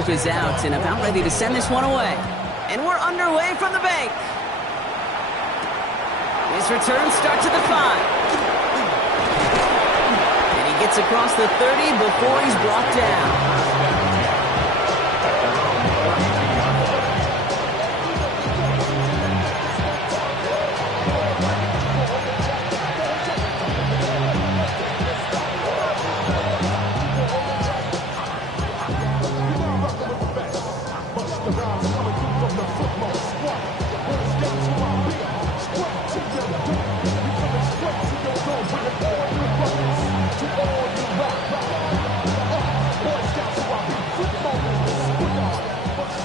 scoop is out and about ready to send this one away. And we're underway from the bank. His return starts at the 5. And he gets across the 30 before he's brought down.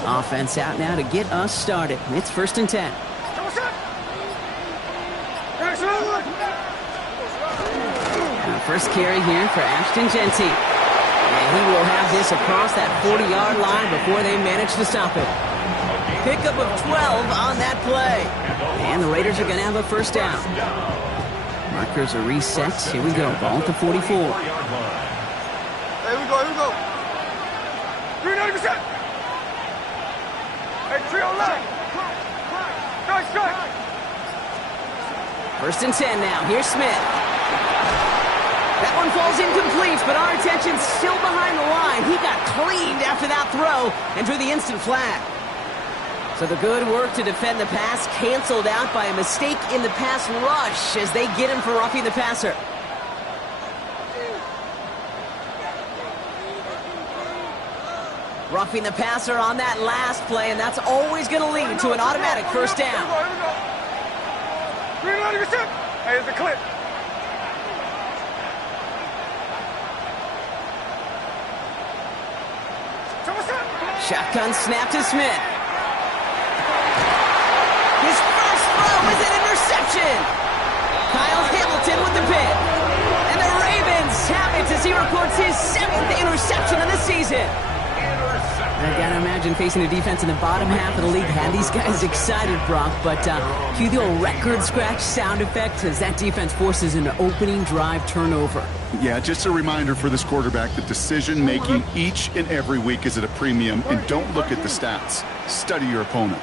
Offense out now to get us started. It's 1st and 10. First carry here for Ashton Genty. And he will have this across that 40-yard line before they manage to stop it. Pickup of 12 on that play. And the Raiders are going to have a first down. Markers are reset. Here we go. Ball at the 44. Here we go. 390%. Hey, 309. Strike. 1st and 10 now. Here's Smith. That one falls incomplete, but our attention's still behind the line. He got cleaned after that throw and drew the instant flag. So the good work to defend the pass canceled out by a mistake in the pass rush as they get him for roughing the passer. Roughing the passer on that last play, and that's always going to lead to an automatic first down. 390%. Hey, it's a clip. Shotgun snap to Smith. His first throw is an interception. Kyle Hamilton with the pick. And the Ravens have it as he records his 7th interception of the season. I gotta imagine facing a defense in the bottom half of the league had these guys excited, Brock, but cue the old record scratch sound effect as that defense forces an opening drive turnover. Yeah, just a reminder for this quarterback that decision-making each and every week is at a premium, and don't look at the stats. Study your opponent.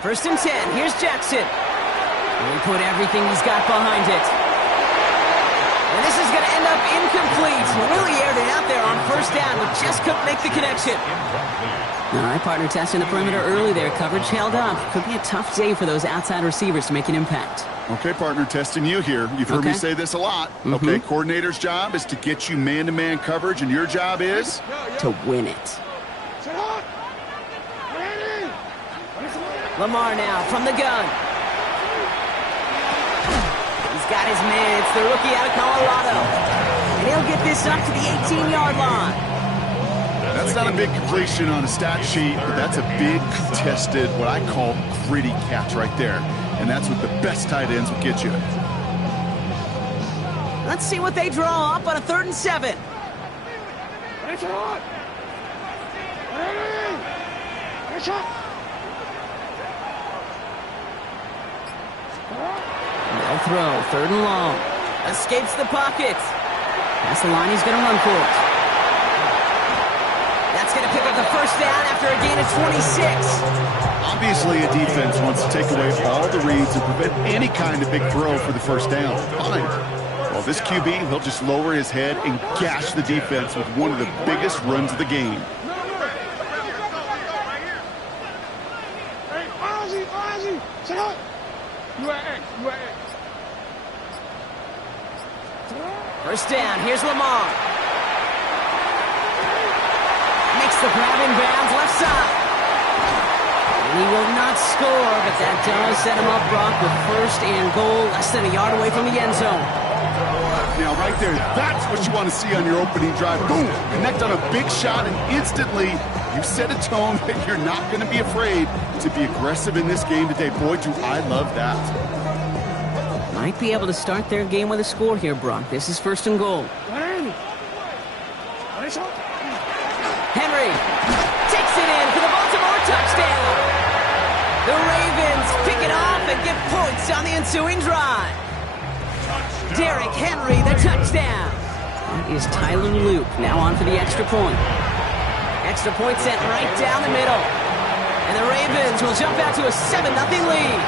First and 10, here's Jackson. He put everything he's got behind it. And this is going to end up incomplete. Really aired it out there on first down, but just couldn't make the connection. All right, partner, testing the perimeter early there. Coverage held up. Could be a tough day for those outside receivers to make an impact. Okay, partner, testing you here. You've heard me say this a lot. Okay, coordinator's job is to get you man-to-man coverage, and your job is? To win it. Lamar now from the gun. He's got his man. It's the rookie out of Colorado. And he'll get this up to the 18-yard line. That's not a big completion on a stat sheet, but that's a big contested, what I call gritty catch right there. And that's what the best tight ends will get you. Let's see what they draw up on a 3rd and 7. They'll throw, 3rd and long. Escapes the pocket. That's the line he's going to run for it. That's going to pick up the first down after a gain of 26. Obviously, a defense wants to take away all the reads and prevent any kind of big throw for the first down. Fine. Well, this QB, he'll just lower his head and gash the defense with one of the biggest runs of the game. First down, here's Lamar. Makes the grab in bounds, left side. And he will not score, but that does set him up, Brock, with 1st and goal, less than a yard away from the end zone. Now, right there, that's what you want to see on your opening drive. Boom! Connect on a big shot, and instantly you set a tone that you're not going to be afraid to be aggressive in this game today. Boy, do I love that. Might be able to start their game with a score here, Brock. This is 1st and goal. Henry takes it in for the Baltimore touchdown. The Ravens pick it off and get points on the ensuing drive. Derrick Henry, the touchdown. That is Tyler Luke, now on for the extra point. Extra point sent right down the middle. And the Ravens will jump out to a 7-0 lead.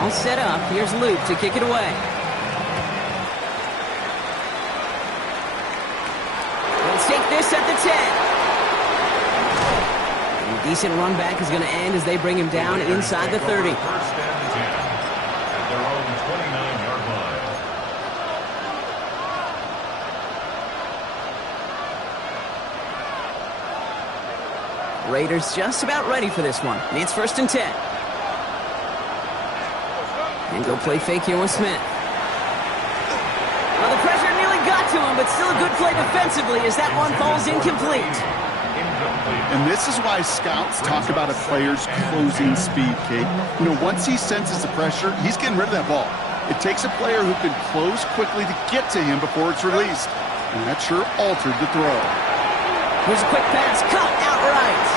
All set up. Here's Luke to kick it away. Let's take this at the 10. And a decent run back is going to end as they bring him down inside the 30. First and 10 at their own 29-yard line. Raiders just about ready for this one. And it's first and 10. And go play fake here with Smith. Well, the pressure nearly got to him, but still a good play defensively as that one falls incomplete. And this is why scouts talk about a player's closing speed, Kate. You know, once he senses the pressure, he's getting rid of that ball. It takes a player who can close quickly to get to him before it's released. And that sure altered the throw. Here's a quick pass, caught outright.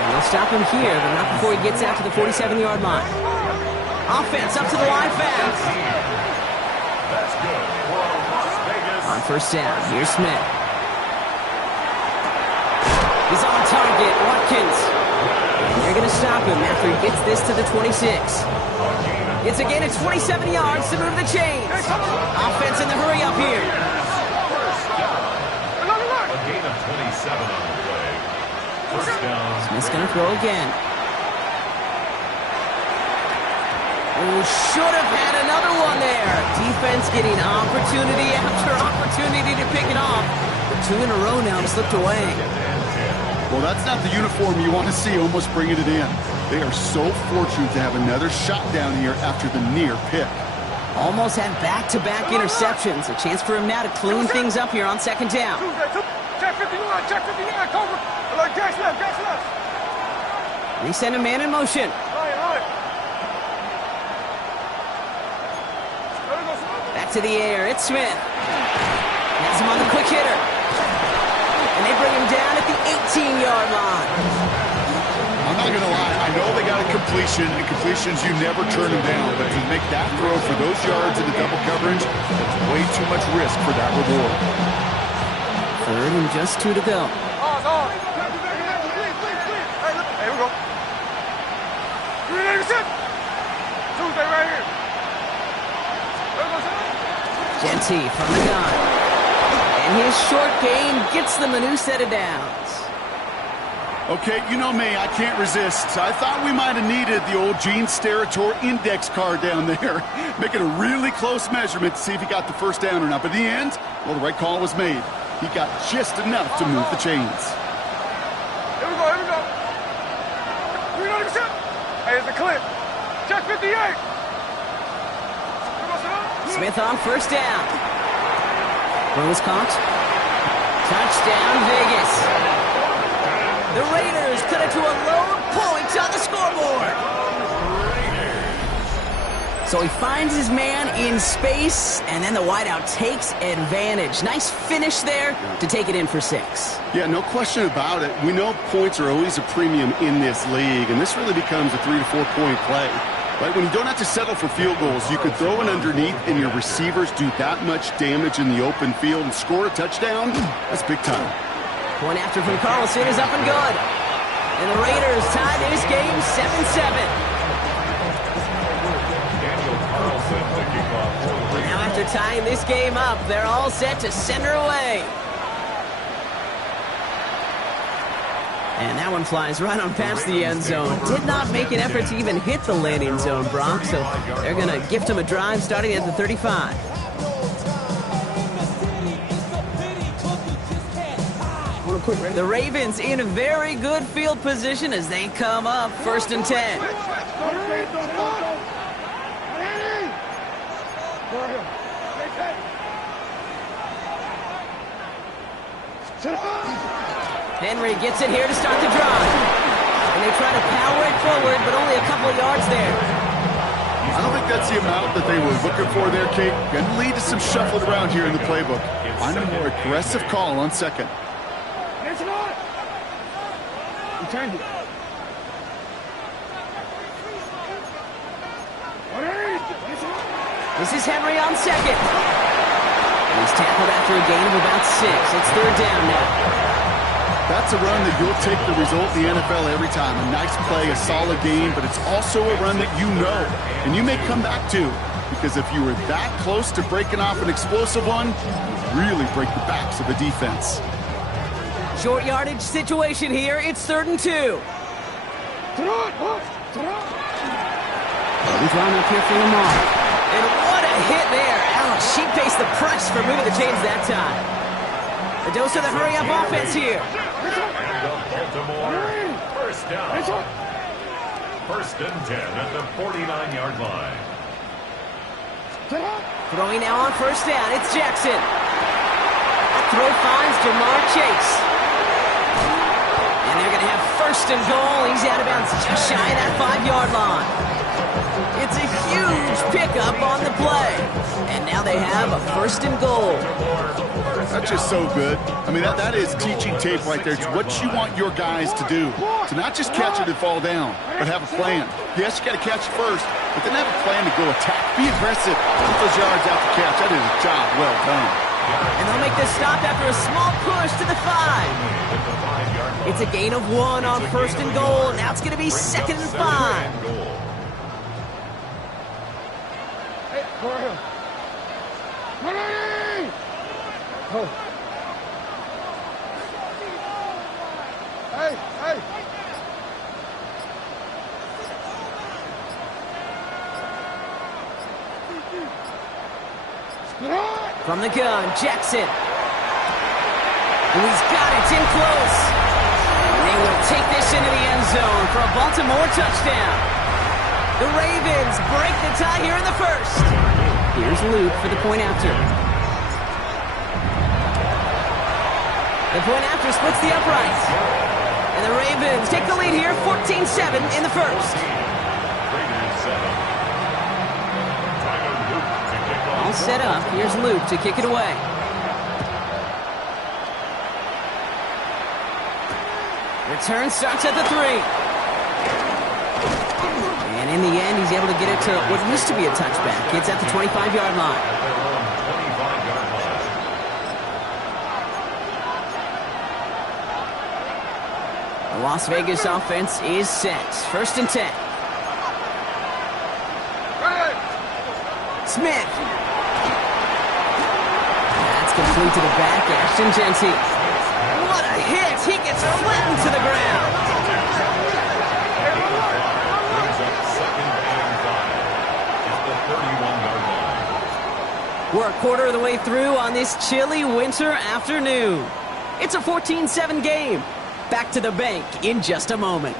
And they'll stop him here, but not before he gets out to the 47-yard line. Offense up to the line fast. That's good for Las Vegas. On first down, here's Smith. He's on target, Watkins. And they're going to stop him after he gets this to the 26. It's a gain of 27 yards to move the chains. Offense in the hurry up here. A gain of 27 on the play. First down. Smith's going to throw again. Oh, should have had another one there. Defense getting opportunity after opportunity to pick it off. The two in a row now slipped away. Well, that's not the uniform you want to see almost bringing it in. They are so fortunate to have another shot down here after the near pick. Almost had back-to-back interceptions. A chance for him now to clean things up here on second down. Check 59, check 59, cover. Gas left, gas left. They send a man in motion. Back to the air, it's Smith. Has him on the quick hitter. And they bring him down at the 18-yard line. I'm not going to lie, I know they got a completion, and completions, you never turn them down. But to make that throw for those yards in the double coverage, that's way too much risk for that reward. Third and just 2 to go. Hey, we go. 386. Tuesday right here. Genty from the gun. And his short gain gets them a new set of downs. Okay, you know me, I can't resist. I thought we might have needed the old Gene Steratore index card down there. Making a really close measurement to see if he got the first down or not. But in the end, well, the right call was made. He got just enough to move the chains. Here we go, here we go. 390%. Hey, it's a clip. Check 58. Smith on first down. Throw was caught. Touchdown, Vegas. The Raiders cut it to a low point on the scoreboard. So he finds his man in space, and then the wideout takes advantage. Nice finish there to take it in for 6. Yeah, no question about it. We know points are always a premium in this league, and this really becomes a 3 to 4 point play. Right, when you don't have to settle for field goals, you could throw it underneath and your receivers do that much damage in the open field and score a touchdown. That's big time. Point after from Carlson is up and good. And the Raiders tie this game 7-7. Now after tying this game up, they're all set to center away. And that one flies right on past the end zone. Did not make an effort to even hit the landing zone, Brock, so they're going to gift him a drive starting at the 35. The Ravens in a very good field position as they come up first and 10. Henry gets it here to start the drive. And they try to power it forward, but only a couple of yards there. I don't think that's the amount that they were looking for there, Kate. Going to lead to some shuffling around here in the playbook. Find a more aggressive call on second. Return it. This is Henry on second. He's tackled after a gain of about 6. It's third down now. That's a run that you'll take the result in the NFL every time. A nice play, a solid game, but it's also a run that you know and you may come back to, because if you were that close to breaking off an explosive one, you really break the backs of the defense. Short yardage situation here. It's 3rd and 2. He's running up here for Lamar. And what a hit there. Ouch, she faced the press for moving the chains that time. The dose of the hurry-up offense here. Baltimore, first down. 1st and 10 at the 49-yard line. Throwing now on 1st down. It's Jackson. That throw finds Jamar Chase. And they're going to have 1st and goal. He's out of bounds just shy of that 5-yard line. It's a huge pickup on the play. And now they have a 1st and goal. That's just so good. I mean, that is teaching tape right there. It's what you want your guys to do. To not just catch it and fall down, but have a plan. Yes, you got to catch it first, but then have a plan to go attack. Be aggressive. Get those yards out to catch. That is a job well done. And they'll make this stop after a small push to the 5. It's a gain of 1 on 1st and goal. Now it's going to be 2nd and 5. Oh. Hey, hey. From the gun, Jackson. And he's got it. It's in close. And they will take this into the end zone for a Baltimore touchdown. The Ravens break the tie here in the 1st. Here's Luke for the point after. The point after splits the uprights. And the Ravens take the lead here, 14-7 in the 1st. All set up. Here's Luke to kick it away. Return starts at the 3. And in the end, he's able to get it to what used to be a touchback. It's at the 25-yard line. The Las Vegas offense is set. 1st and 10. Smith. That's complete to the back. Ashton Genty. What a hit. He gets flattened to the ground. We're a quarter of the way through on this chilly winter afternoon. It's a 14-7 game. Back to the bank in just a moment.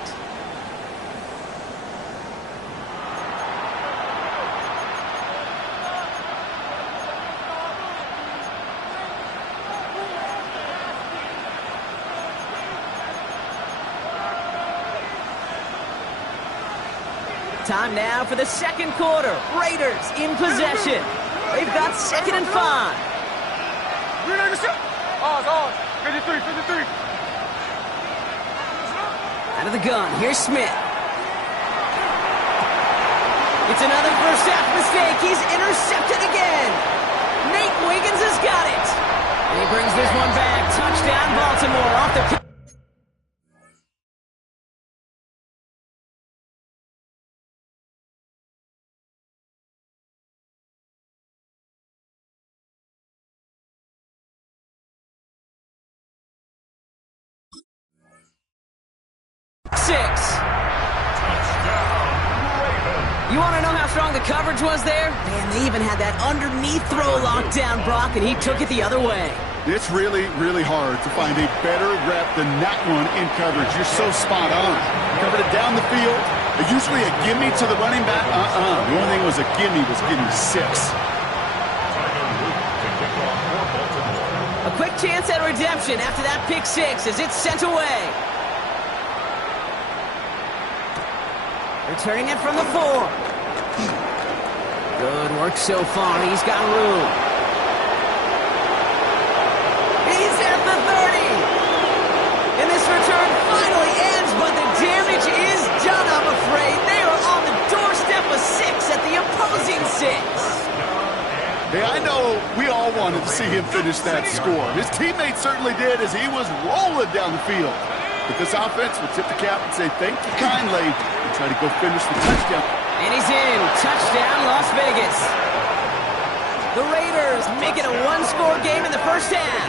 Time now for the 2nd quarter. Raiders in possession. They've got 2nd and 5. Ours. 53. Out of the gun, here's Smith. It's another first half mistake. He's intercepted again. Nate Wiggins has got it. And he brings this one back. Touchdown, Baltimore off the... 6. You want to know how strong the coverage was there? Man, they even had that underneath throw locked down, Brock, and he took it the other way. It's really, really hard to find a better rep than that one in coverage. You're so spot on. Covered it down the field. Usually a gimme to the running back. The only thing was a gimme 6. A quick chance at redemption after that pick 6 as it's sent away. Returning it from the 4. Good work so far. He's got room. He's at the 30. see him finish that score. His teammates certainly did as he was rolling down the field. But this offense would tip the cap and say thank you kindly and try to go finish the touchdown. And he's in. Touchdown, Las Vegas. The Raiders make it a one-score game in the first half.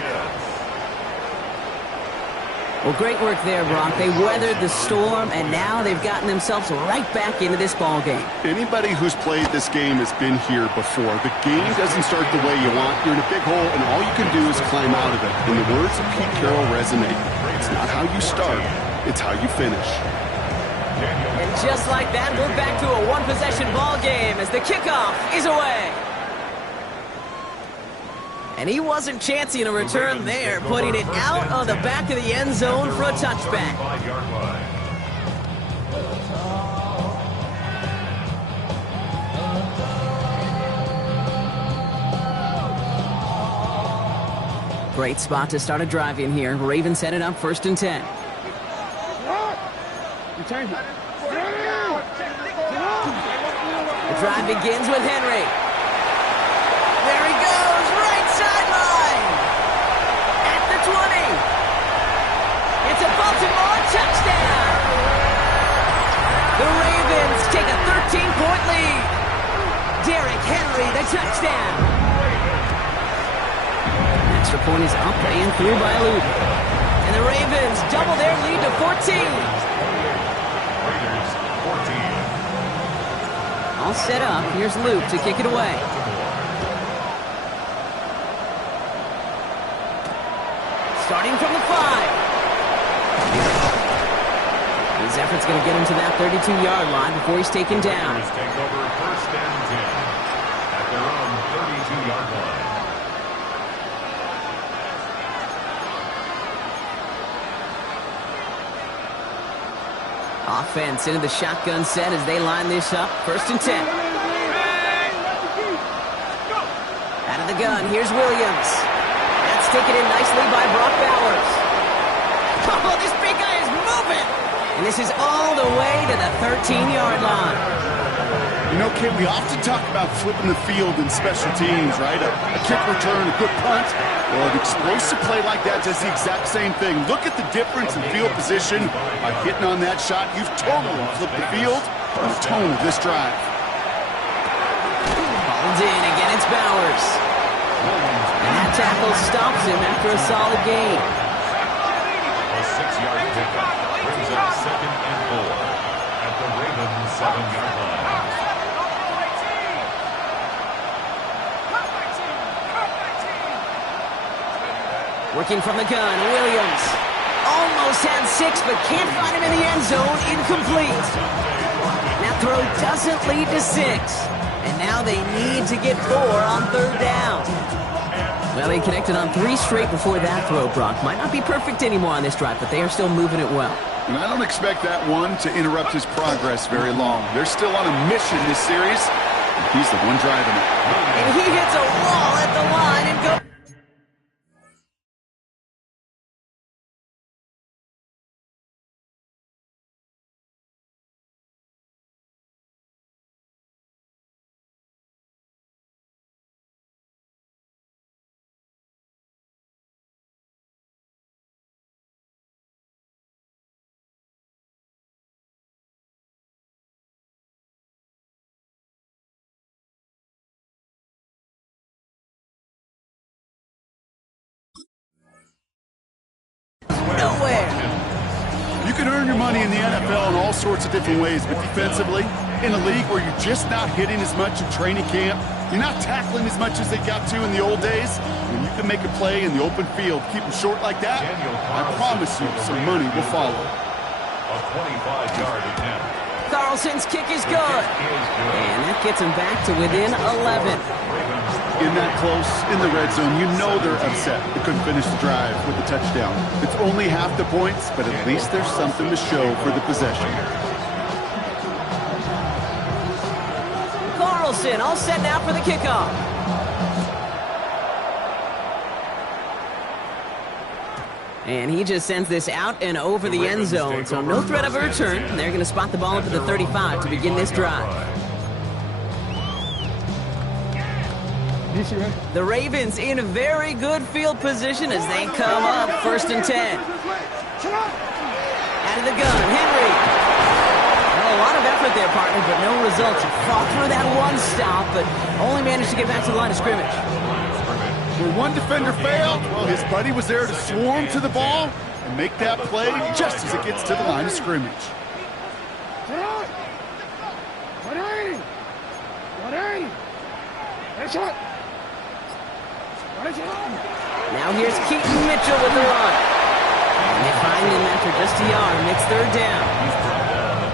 Well, great work there, Brock. They weathered the storm, and now they've gotten themselves right back into this ball game. Anybody who's played this game has been here before. The game doesn't start the way you want. You're in a big hole, and all you can do is climb out of it. And the words of Pete Carroll resonate. It's not how you start, it's how you finish. And just like that, we're back to a one-possession ball game as the kickoff is away. And he wasn't chancing a return there, putting it out on the back of the end zone for a touchback. Great spot to start a drive in here. Ravens set it up 1st and 10. The drive begins with Henry. There he goes, right sideline. At the 20. It's a Baltimore touchdown. The Ravens take a 13-point lead. Derrick Henry, the touchdown. Extra point is up and through by Luke. And the Ravens double their lead to 14. All set up. Here's Luke to kick it away. Starting from the 5. His effort's going to get him to that 32-yard line before he's taken down. Take over 1st and 10 at their own 32-yard line. Offense into the shotgun set as they line this up. 1st and 10. Out of the gun, here's Williams. That's taken in nicely by Brock Bowers. Oh, this big guy is moving! And this is all the way to the 13-yard line. You know, Kid, we often talk about flipping the field in special teams, right? A kick return, a good punt. Well, an explosive play like that does the exact same thing. Look at the difference in field position. By hitting on that shot, you've totally flipped the field and the tone of this drive. Balled in, again it's Bowers. And that tackle stops him after a solid gain. A 6-yard pickup brings up 2nd and 4 at the Ravens 7-yard line. Working from the gun, Williams. Almost had 6, but can't find him in the end zone. Incomplete. That throw doesn't lead to 6. And now they need to get 4 on 3rd down. Well, they connected on 3 straight before that throw, Brock. Might not be perfect anymore on this drive, but they are still moving it well. And I don't expect that one to interrupt his progress very long. They're still on a mission this series. And he's the one driving it. And he hits a wall at the line and goes. Nowhere. You can earn your money in the NFL in all sorts of different ways, but defensively, in a league where you're just not hitting as much in training camp, you're not tackling as much as they got to in the old days, when you can make a play in the open field, keep them short like that, I promise you some money will follow. A 25-yard attempt. Carlson's kick is good. And that gets him back to within 11. In that close, in the red zone, you know they're upset. They couldn't finish the drive with a touchdown. It's only half the points, but at least there's something to show for the possession. Carlson all set now for the kickoff. And he just sends this out and over the end zone, so no threat of a return. And they're going to spot the ball up at the 35 to begin this drive. The Ravens in a very good field position as they come up 1st and 10. Out of the gun, Henry. Well, a lot of effort there, partner, but no results. He fought through that one stop, but only managed to get back to the line of scrimmage. Where one defender failed, well, his buddy was there to swarm to the ball and make that play just as it gets to the line of scrimmage. Now here's Keaton Mitchell with the run. And they find him after just a yard, and it's 3rd down.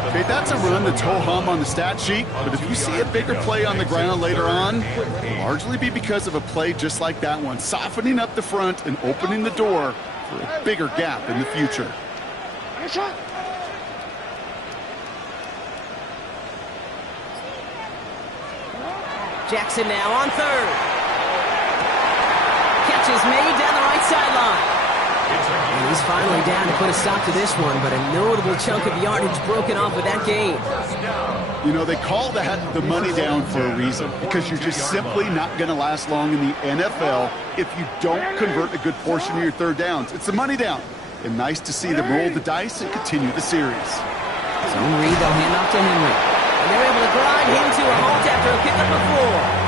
Okay, that's a run that's ho-hum on the stat sheet, but if you see a bigger play on the ground later on, it'll largely be because of a play just like that one, softening up the front and opening the door for a bigger gap in the future. Jackson now on 3rd. Catch is made down the right sideline. And he's finally down to put a stop to this one, but a notable chunk of yardage broken off with that gain. You know, they call that the money down for a reason, because you're just simply not going to last long in the NFL if you don't convert a good portion of your 3rd downs. It's the money down. And nice to see them roll the dice and continue the series. Zone read, they'll hand off to Henry. And they're able to grind him to a halt after a pickup of 4.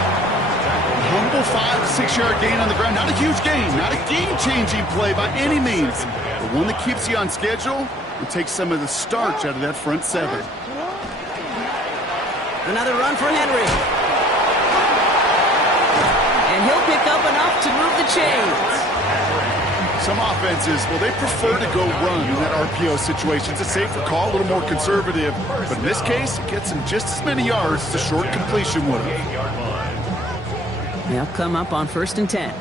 Humble 5-6 yard gain on the ground. Not a huge gain, not a game-changing play by any means, but one that keeps you on schedule and takes some of the starch out of that front 7. Another run for Henry. And he'll pick up enough to move the chains. Some offenses, well, they prefer to go run in that RPO situation. It's a safer call, a little more conservative, but in this case, it gets him just as many yards as a short completion would have. They'll come up on 1st and 10.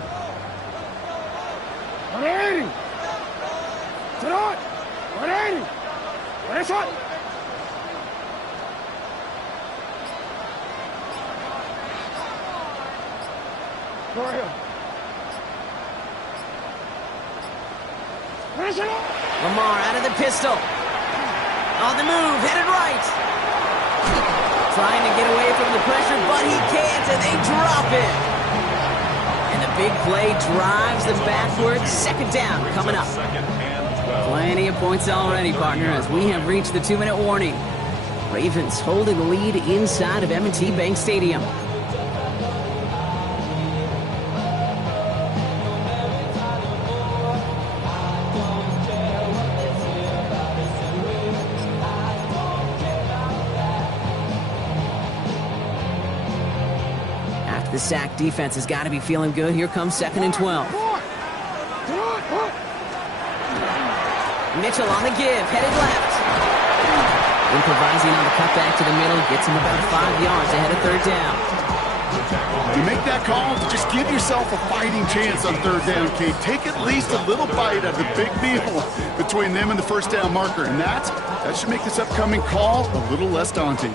Lamar out of the pistol. On the move, headed right. Trying to get away from the pressure, but he can't, and they drop it. And the big play drives them backwards. 2nd down coming up. Plenty of points already, partner, as we have reached the 2-minute warning. Ravens holding the lead inside of M&T Bank Stadium. The sack defense has got to be feeling good. Here comes 2nd and 12. Mitchell on the give, headed left. Improvising on the cutback to the middle, gets him about 5 yards ahead of 3rd down. You make that call to just give yourself a fighting chance on 3rd down, Kate. Take at least a little bite out of the big meal between them and the 1st down marker, and that should make this upcoming call a little less daunting.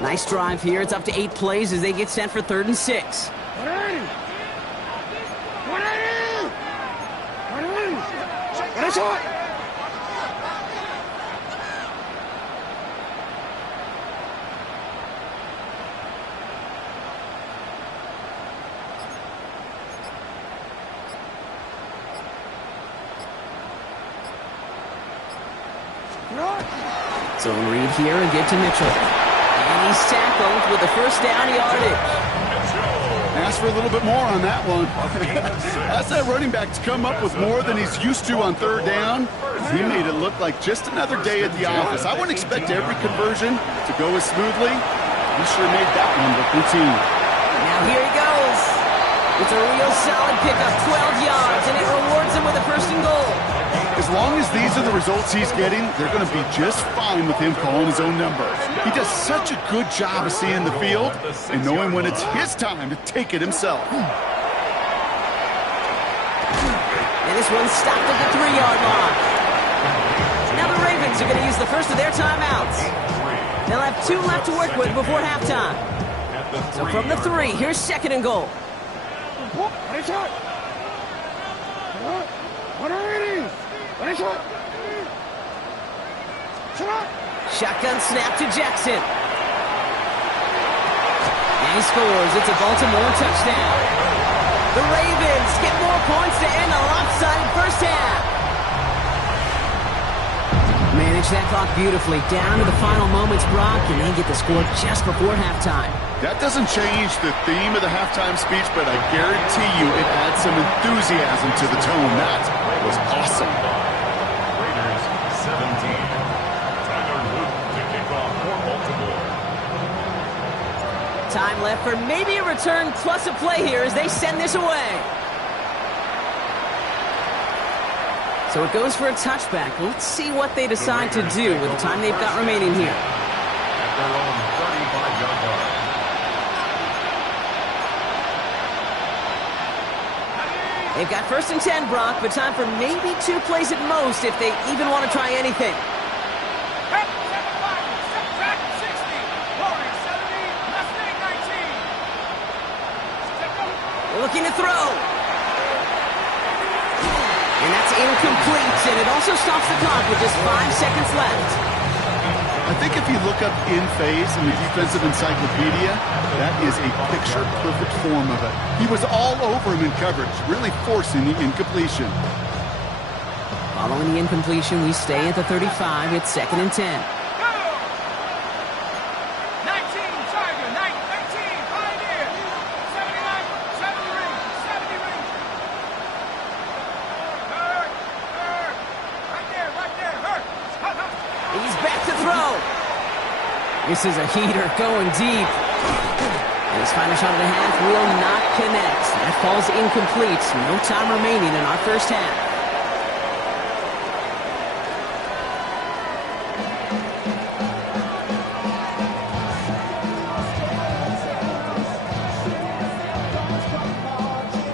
Nice drive here. It's up to 8 plays as they get set for 3rd and 6. Zone read here and get to Mitchell. And he's tackled with the 1st down yardage. Ask for a little bit more on that one. Ask that running back to come up with more than he's used to on 3rd down. He made it look like just another day at the office. I wouldn't expect every conversion to go as smoothly. He sure made that one look routine. Now here he goes. It's a real solid pickup, 12 yards, and it rewards him with a 1st and goal. As long as these are the results he's getting, they're going to be just fine with him calling his own number. He does such a good job of seeing the field and knowing when it's his time to take it himself. And this one's stopped at the 3-yard line. Now the Ravens are going to use the first of their timeouts. They'll have 2 left to work with before halftime. So from the 3, here's 2nd and goal. Shotgun snap to Jackson. And he scores. It's a Baltimore touchdown. The Ravens get more points to end a lopsided first half. Manage that clock beautifully down to the final moments, Brock, and they get the score just before halftime. That doesn't change the theme of the halftime speech, but I guarantee you it adds some enthusiasm to the tone. That was awesome. Raiders 17. Tyler Luke to kick off for Baltimore. Time left for maybe a return plus a play here as they send this away. So it goes for a touchback. Let's see what they decide to do with the time they've got remaining here. At their own 35-yard line. They've got 1st and 10, Brock, but time for maybe 2 plays at most if they even want to try anything. They're looking to throw. And that's incomplete, and it also stops the clock with just 5 seconds left. I think if you look up in phase in the defensive encyclopedia, that is a picture-perfect form of it. He was all over him in coverage, really forcing the incompletion. Following the incompletion, we stay at the 35. It's 2nd and 10. 19, Tiger, 19, Pioneer, 79, 70 rings, 70 rings. Hurt, right there, hurt. He's back to throw. This is a heater going deep. And his final shot of the half will not connect. That falls incomplete. No time remaining in our first half.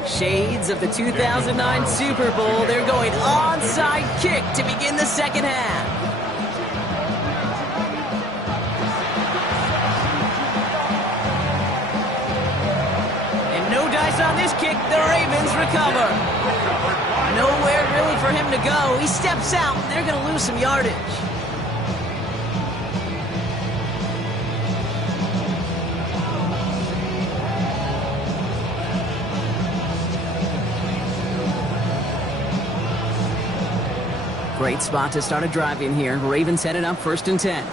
Shades of the 2009 Super Bowl. They're going onside kick to begin the second half. On this kick, the Ravens recover. Nowhere really for him to go. He steps out, and they're going to lose some yardage. Great spot to start a drive in here. Ravens headed up 1st and 10.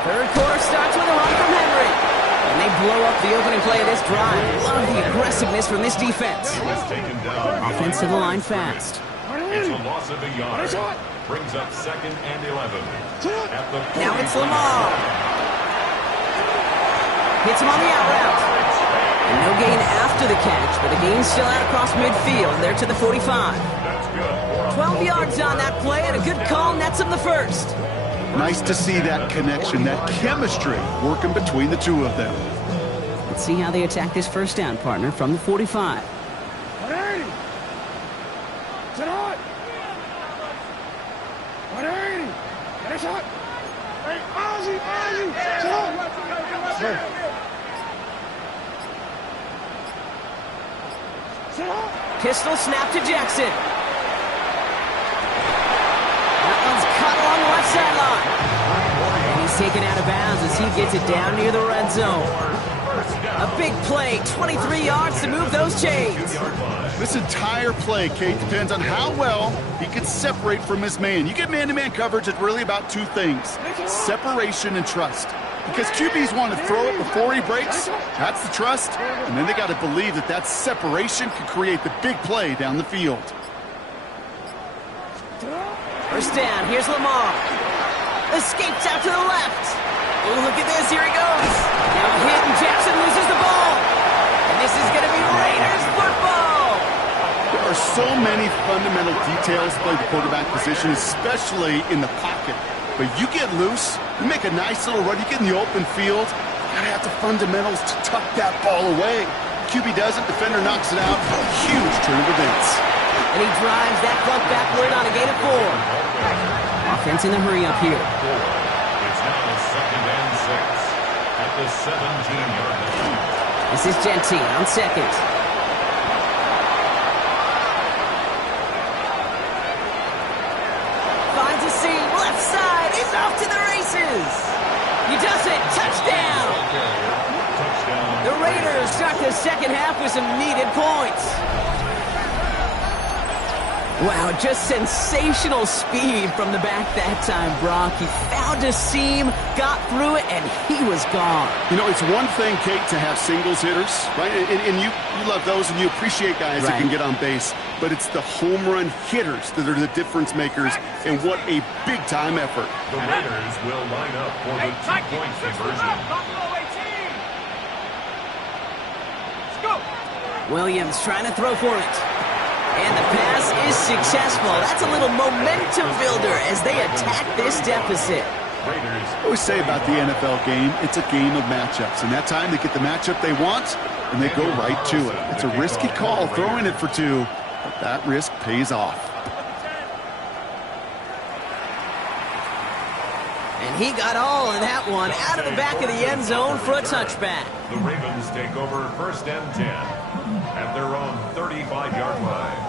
Third quarter starts with a run from Henry. And they blow up the opening play of this drive. Love the aggressiveness from this defense. Offense to the line fast. It's a loss of a yard. Brings up 2nd and 11. At the Now it's Lamar. Hits him on the out route. And no gain after the catch, but the gain's still out across midfield. They're to the 45. 12 yards on that play, and a good call nets him the first. Nice to see that connection, that chemistry working between the two of them. Let's see how they attack this first down, partner, from the 45. 180. Sit hot. 180. Get a shot. Hey, Ozzy. Sit hot. Sit hot. Pistol snap to Jackson. That one's cut along the left sideline. And he's taken out of bounds as he gets it down near the red zone. A big play, 23 yards to move those chains. This entire play, Kate, depends on how well he can separate from his man. You get man-to-man coverage, it's really about 2 things: separation and trust. Because QBs want to throw it before he breaks, that's the trust, and then they got to believe that that separation can create the big play down the field. First down, here's Lamar. Escapes out to the left. Oh, look at this, here he goes. Now a hit and Jackson loses the ball. And this is going to be Raiders football. There are so many fundamental details to play the quarterback position, especially in the pocket. But you get loose, you make a nice little run, you get in the open field, you gotta have the fundamentals to tuck that ball away. QB does it, defender knocks it out. Huge turn of events. And he drives that front backward on a gain of 4. Offense in the hurry up here. It's now 2nd and 6 at the 17-yard line. This is Gentine on second. He does it. Touchdown. The Raiders start the second half with some needed points. Wow, just sensational speed from the back that time, Brock. He found a seam, got through it, and he was gone. You know, it's one thing, Kate, to have singles hitters, right? And you love those, and you appreciate guys that can get on base. But it's the home run hitters that are the difference makers, and what a big-time effort. The Raiders will line up for the two-point conversion. Williams trying to throw for it. And the pass is successful. That's a little momentum builder as they attack this deficit. I always say about the NFL game, it's a game of matchups. And that time they get the matchup they want, and they go right to it. It's a risky call throwing it for two, but that risk pays off. And he got all of that one out of the back of the end zone for a touchback. The Ravens take over 1st and 10 at their own 35-yard line.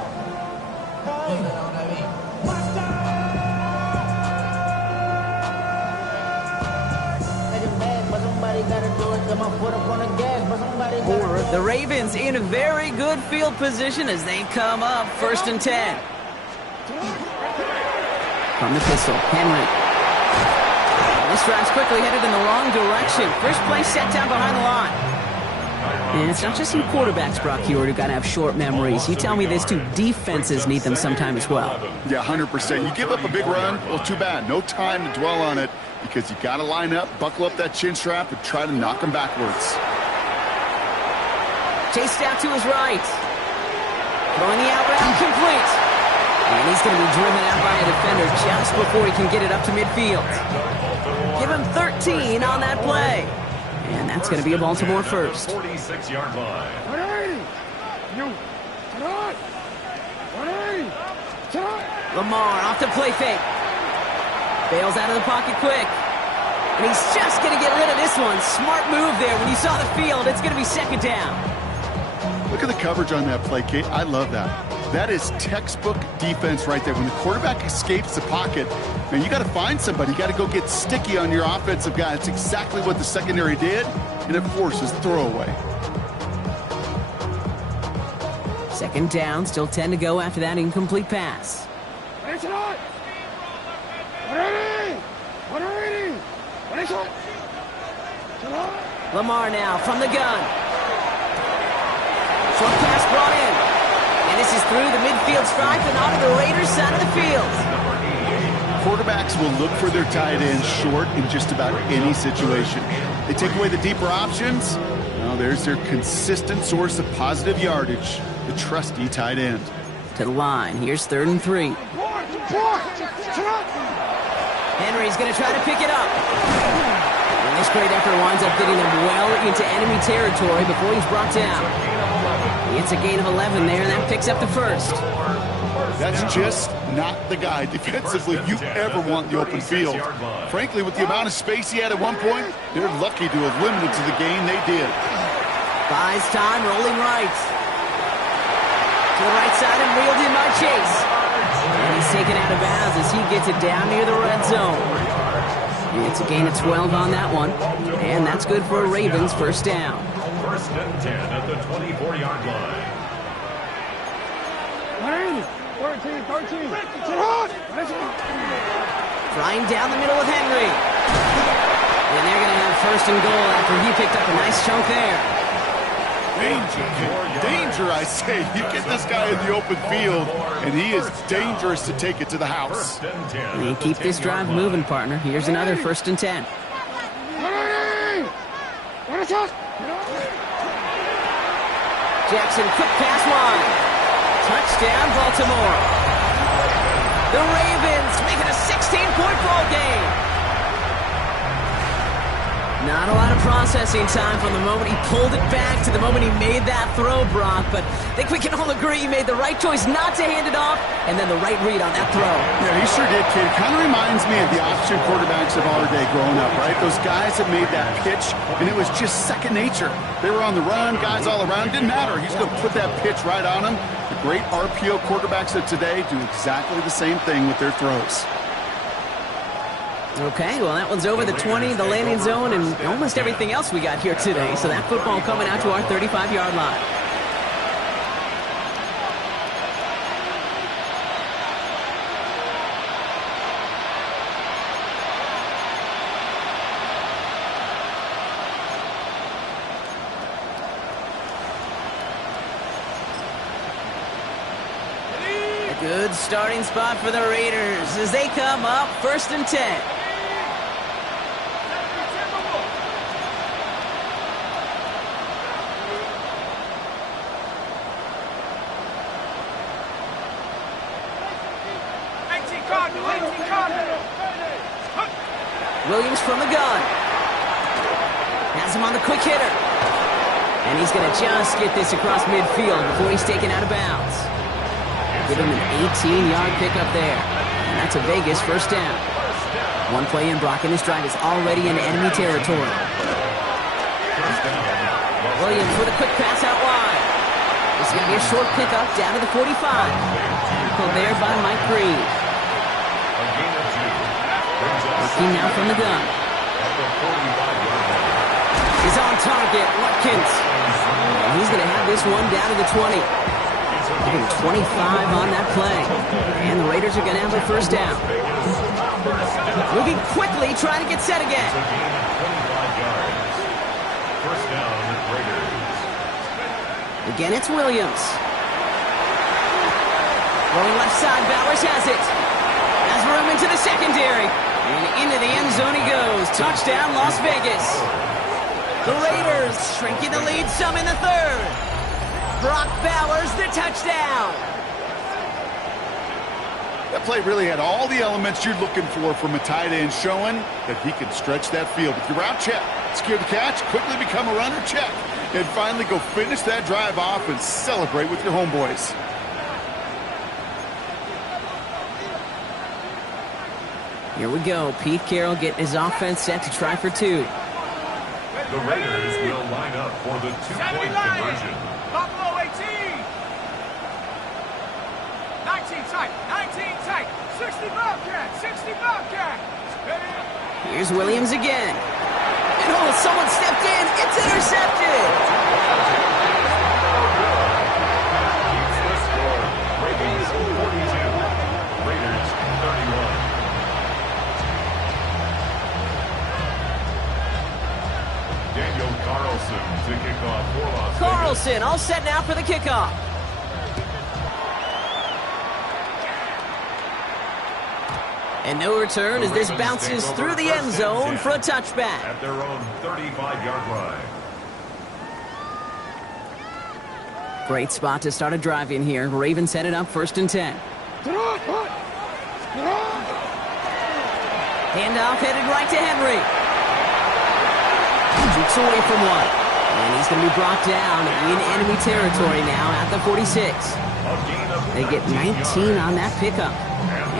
The Ravens in a very good field position as they come up 1st and 10. From the pistol, Henry. This drive's quickly headed in the wrong direction. First play set down behind the line. And it's not just some quarterbacks, Brock Hewitt, who got to have short memories. You tell me this too, defenses need them sometime as well. Yeah, 100%. You give up a big run, well, too bad. No time to dwell on it because you got to line up, buckle up that chin strap, and try to knock them backwards. Chased out to his right. Throwing the out route complete. And he's going to be driven out by a defender just before he can get it up to midfield. Give him 13 on that play. And that's going to be a Baltimore first. 46-yard line. Lamar off the play fake. Bails out of the pocket quick. And he's just going to get rid of this one. Smart move there. When you saw the field, it's going to be second down. Look at the coverage on that play, Kate. I love that. That is textbook defense right there. When the quarterback escapes the pocket, man, you got to find somebody. You got to go get sticky on your offensive guy. It's exactly what the secondary did, and it forces throwaway. Second down, still 10 to go after that incomplete pass. Lamar now from the gun. Short pass brought in. And this is through the midfield stripe and onto the Raiders side of the field. Quarterbacks will look for their tight ends short in just about any situation. They take away the deeper options. Well, there's their consistent source of positive yardage, the trusty tight end. To the line. Here's 3rd and 3. Henry's going to try to pick it up. And this great effort winds up getting them well into enemy territory before he's brought down. It's a gain of 11 there, and that picks up the first. That's just not the guy defensively you ever want in the open field. Frankly, with the amount of space he had at one point, they're lucky to have limited to the gain they did. Buys time, rolling right. To the right side and reeled in by Chase. And he's taken out of bounds as he gets it down near the red zone. It's a gain of 12 on that one, and that's good for a Ravens first down. 1st and 10 at the 24-yard line. Flying down the middle with Henry. And they're going to have 1st and goal after he picked up a nice chunk there. Danger, I say. You get this guy in the open field, and he is dangerous to take it to the house. And keep this drive moving, partner. Here's another 1st and 10. Jackson, quick pass wide. Touchdown, Baltimore. The Ravens make it a 16-point ball game. Not a lot of processing time from the moment he pulled it back to the moment he made that throw, Brock. But I think we can all agree he made the right choice not to hand it off, and then the right read on that throw. Yeah, he sure did, kid. Kind of reminds me of the option quarterbacks of our day growing up, right? Those guys that made that pitch, and it was just second nature. They were on the run, guys all around. Didn't matter. He's going to put that pitch right on them. The great RPO quarterbacks of today do exactly the same thing with their throws. Okay, well, that one's over the 20, the landing zone, and almost everything else we got here today. So that football coming out to our 35-yard line. Good starting spot for the Raiders as they come up 1st and 10. Williams from the gun. Has him on the quick hitter. And he's going to just get this across midfield before he's taken out of bounds. Give him an 18-yard pickup there. And that's a Vegas first down. One play in, Brock, and this drive is already in enemy territory. Williams with a quick pass out wide. This is going to be a short pickup down to the 45. Tackled there by Mike Green. Working now from the gun. He's on target, Watkins. And he's going to have this one down to the 20. Getting 25 on that play. And the Raiders are going to have a first down. Moving quickly, trying to get set again. First down, Raiders. Again, it's Williams. Rolling left side, Bowers has it. Has room into the secondary. And into the end zone he goes. Touchdown, Las Vegas. The Raiders shrinking the lead some in the third. Brock Bowers, the touchdown. That play really had all the elements you're looking for from a tight end, showing that he can stretch that field. With your route, check. Secure the catch, quickly become a runner, check. And finally go finish that drive off and celebrate with your homeboys. Here we go. Pete Carroll getting his offense set to try for two. The Raiders will line up for the two-point conversion. Buffalo 18. 19 tight. 19 tight. 60 Bobcat. 60 Bobcat. Here's Williams again. And oh, someone stepped in. It's intercepted. Keeps the score. Ravens 42. Raiders 31. Daniel Carlson to kick off for Las Vegas. Carlson all set now for the kickoff. And no return as this bounces through the end zone for a touchback. At their own 35-yard line. Great spot to start a drive in here. Ravens headed up 1st and 10. Handoff headed right to Henry. Jukes away from one. And he's going to be brought down in enemy territory now at the 46. They get 19 on that pickup.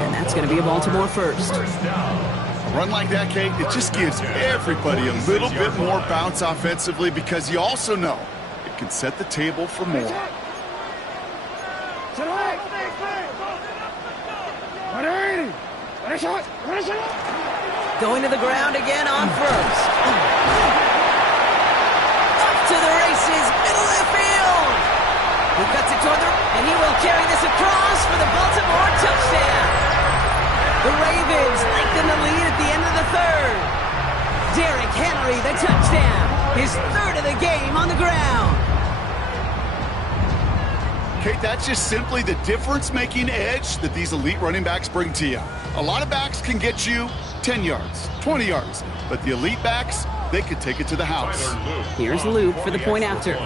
And that's going to be a Baltimore first. A run like that, Kate, it just gives everybody a little bit more bounce offensively because you also know it can set the table for more. Going to the ground again on first. Up to the races, middle left field. He cuts it toward the... And he will carry this across for the Baltimore touchdown. The Ravens lengthen the lead at the end of the third. Derrick Henry, the touchdown. His third of the game on the ground. Kate, that's just simply the difference-making edge that these elite running backs bring to you. A lot of backs can get you 10 yards, 20 yards, but the elite backs, they could take it to the house. Here's Luke for the point after.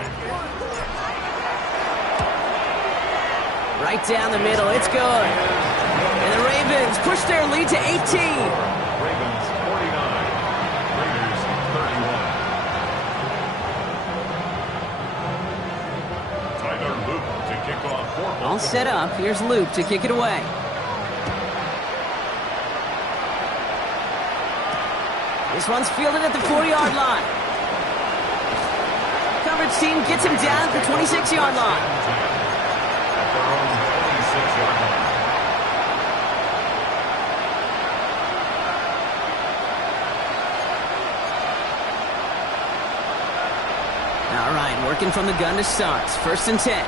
Right down the middle, it's good. And the Ravens push their lead to 18. Ravens 49, Raiders 31. Tyler Luke to kick off for Baltimore. All set up. Here's Luke to kick it away. This one's fielded at the 40-yard line. Coverage team gets him down at the 26-yard line. At their own 26-yard line. All right, working from the gun to start. 1st and 10.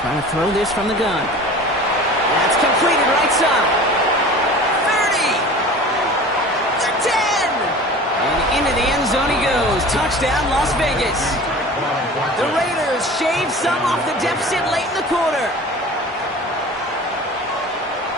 Trying to throw this from the gun. That's completed right side. 30. The 10. And into the end zone he goes. Touchdown, Las Vegas. The Raiders shave some off the deficit late in the quarter.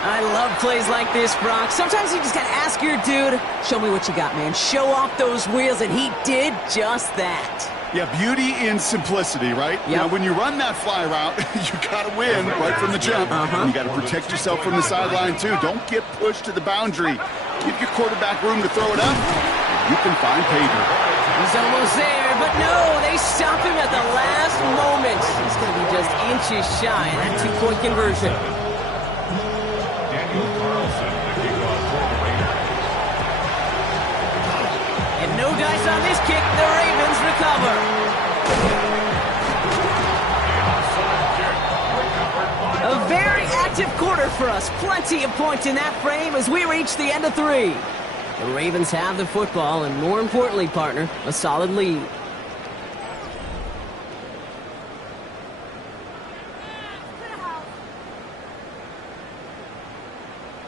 I love plays like this, Brock. Sometimes you just got to ask your dude, show me what you got, man. Show off those wheels, and he did just that. Yeah, beauty in simplicity, right? Yep. Now, when you run that fly route, you got to win right from the jump. And you got to protect yourself from the sideline, too. Don't get pushed to the boundary. Give your quarterback room to throw it up. You can find pay dirt. He's almost there, but no, they stopped him at the last moment. He's going to be just inches shy of that two-point conversion. Daniel Carlson, the kickoff for the Raiders. And no dice on this kick. The Ravens recover. A very active quarter for us. Plenty of points in that frame as we reach the end of 3. The Ravens have the football, and more importantly, partner, a solid lead.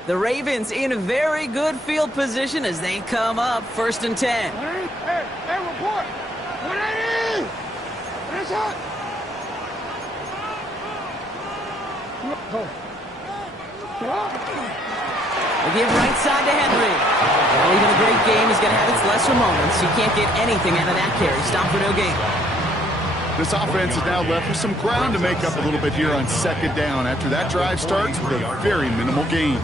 The Ravens in a very good field position as they come up 1st and 10. Hey, report! 180! What is that? They give right side to Henry. Well, even a great game is going to have its lesser moments. You can't get anything out of that carry. Stop for no gain. This offense is now left with some ground to make up a little bit here on 2nd down after that drive starts with a very minimal gain.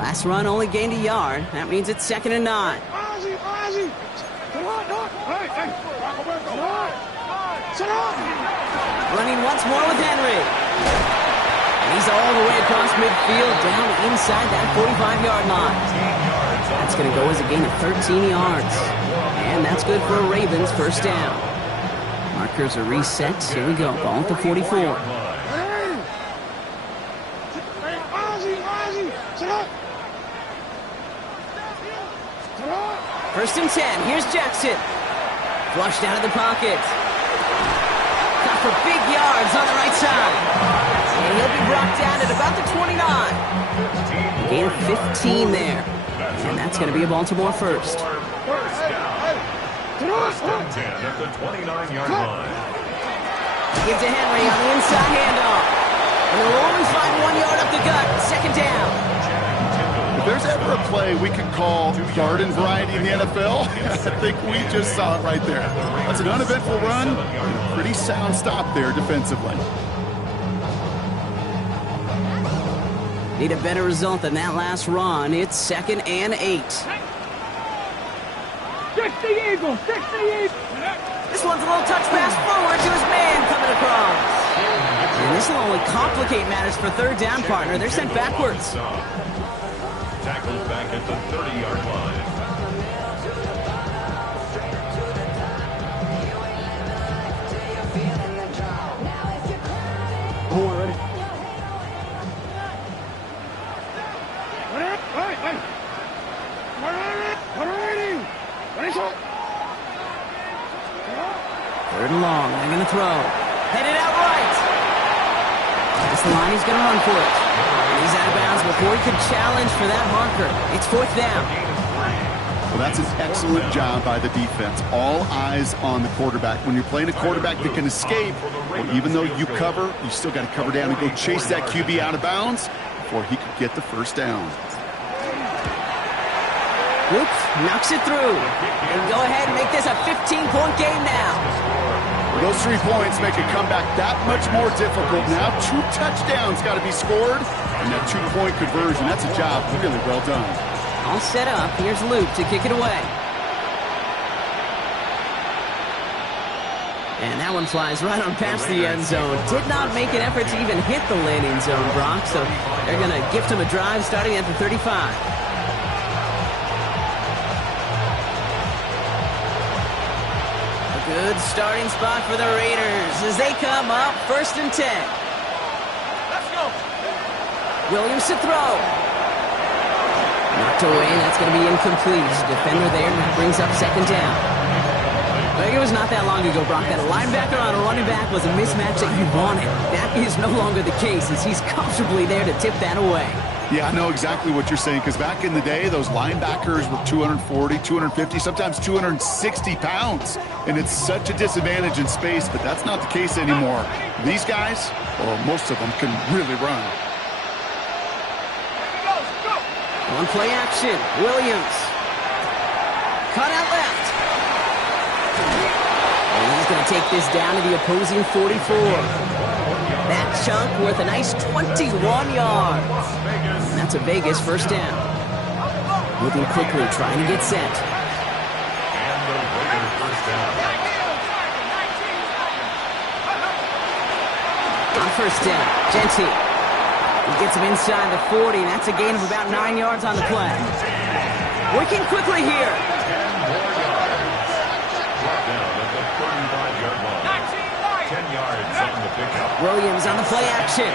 Last run only gained a yard. That means it's 2nd and 9. Ozzy! Come on, hey! Come on! Sit up! Running once more with Henry. And he's all the way across midfield down inside that 45-yard line. That's going to go as a gain of 13 yards. And that's good for a Ravens 1st down. Markers are reset. Here we go. Ball at the 44. Hey, Ozzy! Sit up! 1st and 10. Here's Jackson. Flushed out of the pocket. Got for big yards on the right side. And he'll be brought down at about the 29. A gain of 15 there. And that's going to be a Baltimore 1st. First and 10 at the 29-yard line. Give to Henry on the inside handoff. And they'll only find 1 yard up the gut. 2nd down. If there's ever a play we could call garden variety in the NFL, I think we just saw it right there. That's an uneventful run and a pretty sound stop there defensively. Need a better result than that last run. It's 2nd and 8. 60 Eagles! 60 Eagles! This one's a little touch pass forward to his man coming across. And this will only complicate matters for 3rd down, partner. They're sent backwards. Tackled back at the 30-yard line. Oh, ready? Hey! 3rd and long. They're going to throw. Headed out right. That's the line. He's going to run for it. And he's out of bounds before he could challenge for that marker. It's 4th down. Well, that's an excellent job by the defense. All eyes on the quarterback. When you're playing a quarterback that can escape, well, even though you cover, you still got to cover down and go chase that QB out of bounds before he could get the 1st down. Oops, knocks it through. And go ahead and make this a 15-point game now. Well, those 3 points make a comeback that much more difficult. Now 2 touchdowns got to be scored, and that 2-point conversion, that's a job really well done. All set up. Here's Luke to kick it away. And that one flies right on past the end zone. Did not make an effort to even hit the landing zone, Brock, so they're going to gift him a drive starting at the 35. Good starting spot for the Raiders as they come up 1st and 10. Let's go. Williams to throw. Knocked away, that's going to be incomplete. Defender there, and that brings up 2nd down. But it was not that long ago, Brock, that a linebacker on a running back was a mismatch that you wanted. That is no longer the case, as he's comfortably there to tip that away. Yeah, I know exactly what you're saying, because back in the day, those linebackers were 240, 250, sometimes 260 pounds. And it's such a disadvantage in space, but that's not the case anymore. These guys, or most of them, can really run. On play action, Williams. Cut out left. And he's going to take this down to the opposing 44. That chunk worth a nice 21 yards. And that's a Vegas 1st down. Moving quickly, trying to get set. And the Raiders 1st down. On 1st down, Genty. He gets him inside the 40, and that's a gain of about 9 yards on the play. Working quickly here. 10 more yards. Brought down at the 35-yard line. 10 yards on the pickup. Williams on the play action.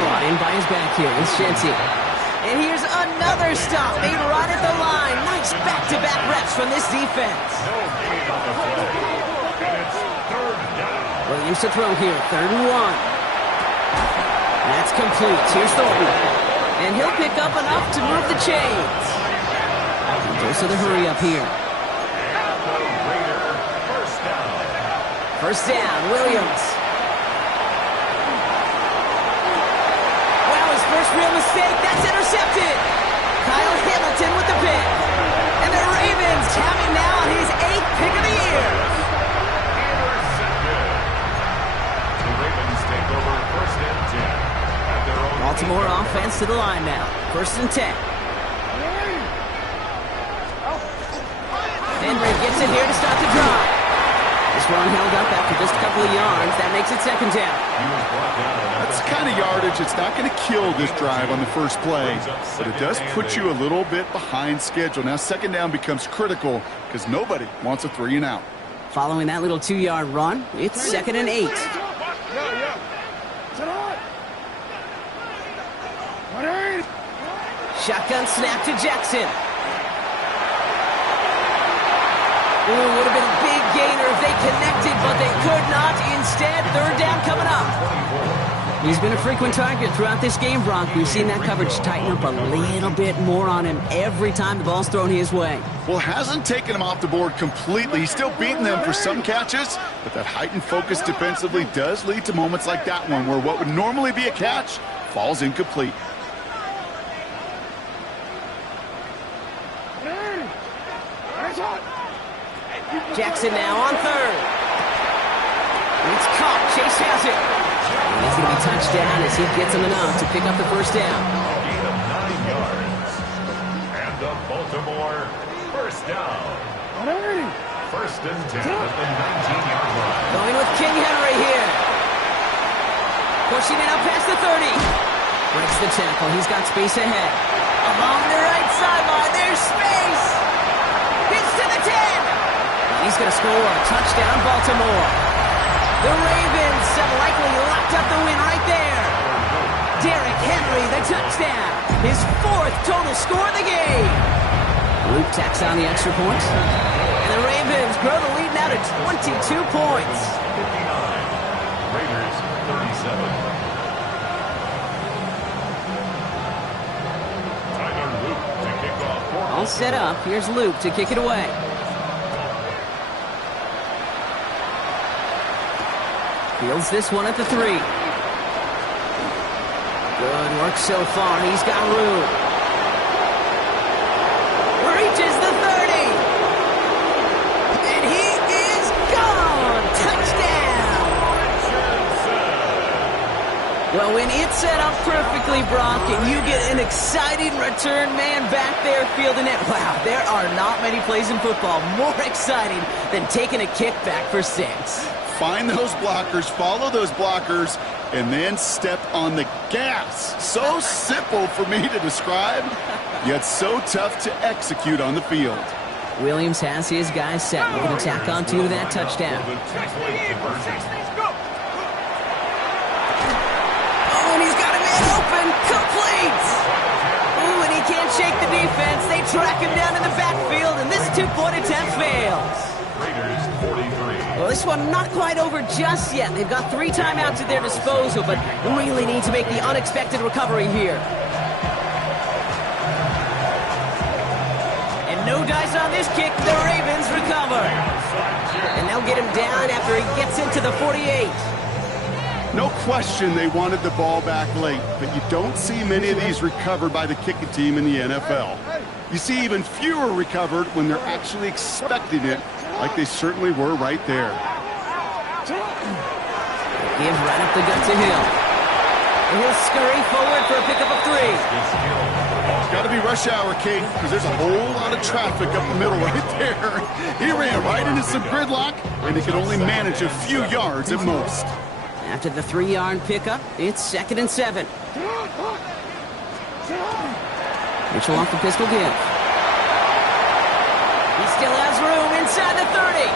Brought in by his back here. It's Genty. And here's another stop made right at the line. Nice back-to-back reps from this defense. No gain on the play. And it's 3rd down. Williams to throw here. 3rd and 1. That's complete. Here's Thornton. And he'll pick up enough to move the chains. And goes to the hurry up here. And the Raider 1st down. 1st down, Williams. Wow, his first real mistake. That's intercepted. Kyle Hamilton with the pick. And the Ravens have it now on his 8th pick of the year. Intercepted. The Ravens take over 1st and 10. Baltimore offense to the line now. 1st and 10. Henry gets it here to start the drive. This run held up after just a couple of yards. That makes it 2nd down. That's the kind of yardage. It's not going to kill this drive on the first play, but it does put you a little bit behind schedule. Now 2nd down becomes critical because nobody wants a 3 and out. Following that little 2-yard run, it's 2nd and 8. Shotgun snap to Jackson. Ooh, would have been a big gainer if they connected, but they could not. Instead, 3rd down coming up. He's been a frequent target throughout this game, Brock. We've seen that coverage tighten up a little bit more on him every time the ball's thrown his way. Well, hasn't taken him off the board completely. He's still beating them for some catches, but that heightened focus defensively does lead to moments like that one where what would normally be a catch falls incomplete. Jackson now on 3rd. It's caught. Chase has it. And he's going to be touched down as he gets him enough to pick up the 1st down. Gain of 9 yards. And the Baltimore 1st down. 1st and 10 at the 19-yard line. Going with King Henry here. Pushing it up past the 30. Breaks the tackle. He's got space ahead. Along the right sideline. There's space. Hits to the 10. He's going to score a touchdown, Baltimore. The Ravens have likely locked up the win right there. Derrick Henry, the touchdown. His 4th total score of the game. Luke tacks on the extra point. And the Ravens grow the lead now to 22 points. 59. Raiders 37. Tyler Luke to kick off. All set up. Here's Luke to kick it away. Fields this one at the 3. Good work so far. He's got room. Reaches the 30. And he is gone. Touchdown. Well, when it's set up perfectly, Brock, and you get an exciting return man back there fielding it, wow, there are not many plays in football more exciting than taking a kickback for 6. Find those blockers, follow those blockers, and then step on the gas. So simple for me to describe, yet so tough to execute on the field. Williams has his guys set. Looking to tack on two to that touchdown. Oh, and he's got a man open. Complete. Ooh, and he can't shake the defense. They track him down in the backfield, and this two-point attempt fails. Raiders 43. Well, this one not quite over just yet. They've got 3 timeouts at their disposal, but really need to make the unexpected recovery here. And no dice on this kick. The Ravens recover. And they'll get him down after he gets into the 48. No question they wanted the ball back late, but you don't see many of these recovered by the kicking team in the NFL. You see even fewer recovered when they're actually expecting it, like they certainly were right there. Give right up the gut to Hill. And he'll scurry forward for a pickup of 3. It's got to be rush hour, Kate, because there's a whole lot of traffic up the middle right there. He ran right into some gridlock, and he could only manage a few yards at most. After the 3-yard pickup, it's 2nd and 7. Mitchell off the pistol give. He still has room inside the 30.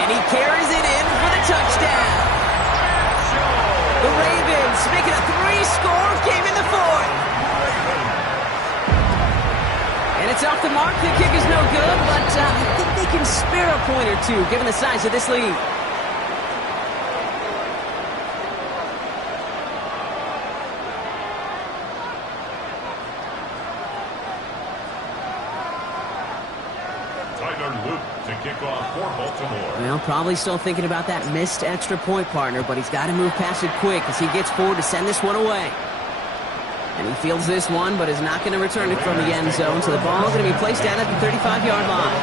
And he carries it in for the touchdown. The Ravens making a 3-score game in the 4th. And it's off the mark. The kick is no good, but I think they can spare a point or two given the size of this lead. Kick off for Baltimore. Well, probably still thinking about that missed extra point, partner, but he's got to move past it quick as he gets forward to send this one away. And he fields this one, but is not going to return it from the end zone, so the ball is going to be placed down at the 35-yard line.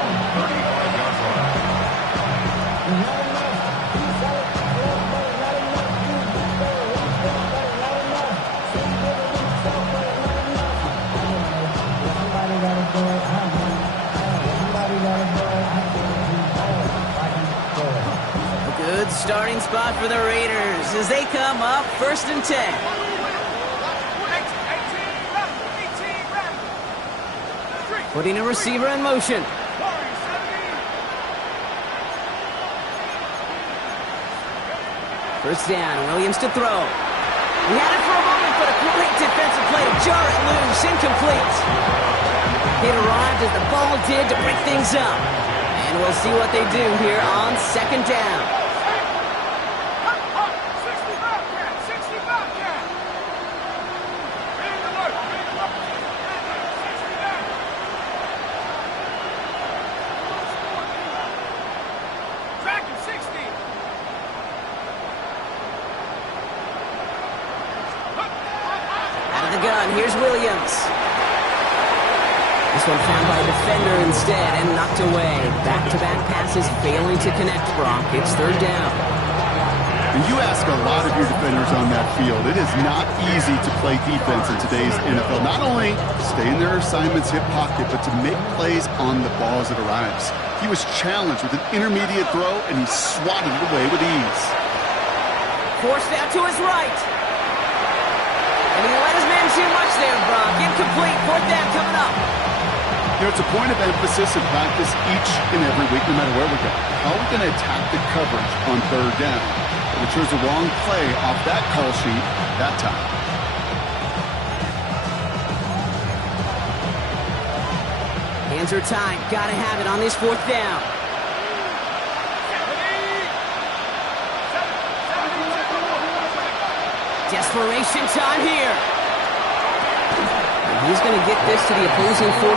Good starting spot for the Raiders as they come up 1st and 10. Putting a receiver in motion. First down, Williams to throw. He had it for a moment, but a great defensive play to jar it loose, incomplete. It arrived as the ball did to break things up. And we'll see what they do here on 2nd down. Here's Williams. This one found by a defender instead and knocked away. Back-to-back passes failing to connect, Brock. It's 3rd down. And you ask a lot of your defenders on that field. It is not easy to play defense in today's NFL. Not only stay in their assignments, hit pocket, but to make plays on the ball as it arrives. He was challenged with an intermediate throw, and he swatted it away with ease. Forced out to his right. And he let his man too much there, Brock. Incomplete. 4th down coming up. You know, it's a point of emphasis in practice each and every week, no matter where we go. How are we going to attack the coverage on 3rd down? But it chose the wrong play off that call sheet that time. Hands are tied. Got to have it on this 4th down. Desperation time here. And he's going to get this to the opposing 41.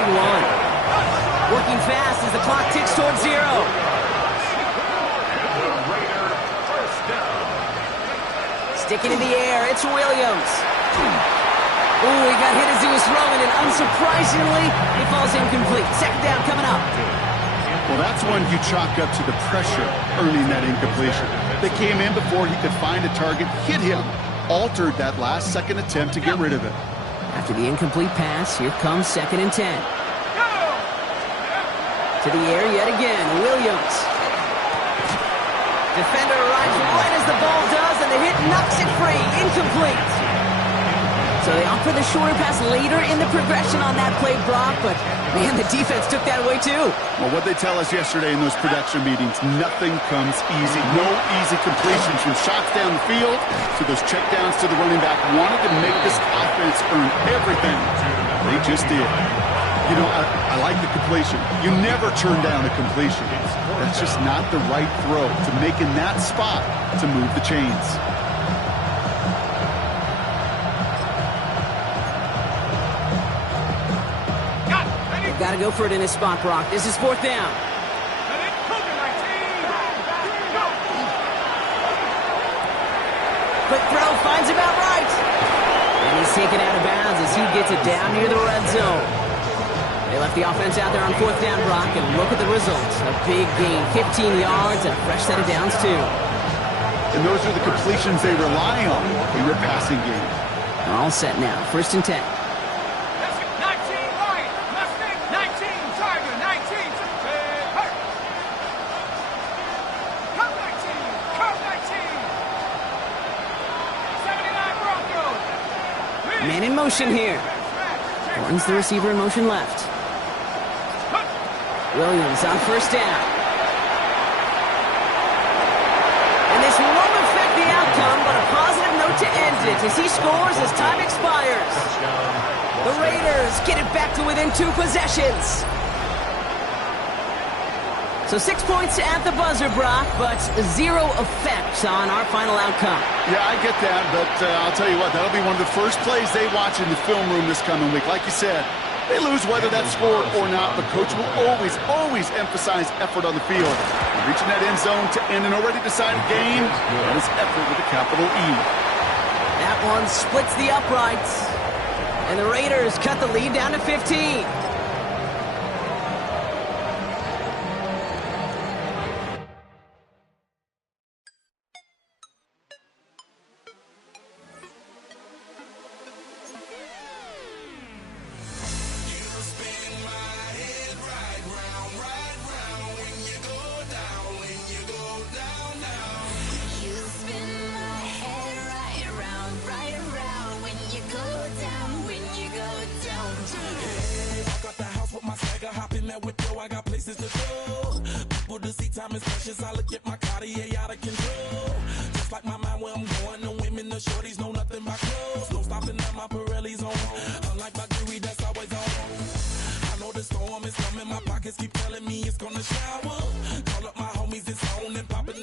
Working fast as the clock ticks towards 0. Sticking in the air, it's Williams. Ooh, he got hit as he was throwing, and unsurprisingly, he falls incomplete. 2nd down coming up. Well, that's one you chalk up to the pressure earning that incompletion. They came in before he could find a target, hit him, altered that last-second attempt to get rid of it. After the incomplete pass, here comes 2nd and 10. To the air yet again, Williams. Defender arrives right as the ball does, and the hit knocks it free. Incomplete. So they opt for the shorter pass later in the progression on that play, Brock, but man, the defense took that away too. Well, what they tell us yesterday in those production meetings, nothing comes easy. No easy completions from shots down the field to those checkdowns to the running back. Wanted to make this offense earn everything. They just did. You know, I like the completion. You never turn down a completion. That's just not the right throw to make in that spot to move the chains. Got to go for it in his spot, Brock. This is 4th down. Quick throw, finds about right. And he's taken out of bounds as he gets it down near the red zone. They left the offense out there on 4th down, Brock, and look at the results. A big gain, 15 yards, and a fresh set of downs, too. And those are the completions they rely on in their passing game. All set now, 1st and 10. Man in motion here. Thornton's the receiver in motion left. Williams on 1st down. And this won't affect the outcome, but a positive note to end it as he scores as time expires. The Raiders get it back to within 2 possessions. So 6 points at the buzzer, Brock, but 0 effect on our final outcome. Yeah, I get that, but I'll tell you what, that'll be one of the first plays they watch in the film room this coming week. Like you said, they lose whether that's scored or not, but Coach will always emphasize effort on the field. Reaching that end zone to end an already decided game, that is effort with a capital E. That one splits the uprights, and the Raiders cut the lead down to 15. I got places to go. People to see, time is precious. I look at my Cartier out of control. Just like my mind where I'm going. The women, the shorties know nothing but clothes. No stopping at my Pirelli's on. Unlike my jewelry, that's always on. I know the storm is coming. My pockets keep telling me it's gonna shower. Call up my homies, it's on and popping.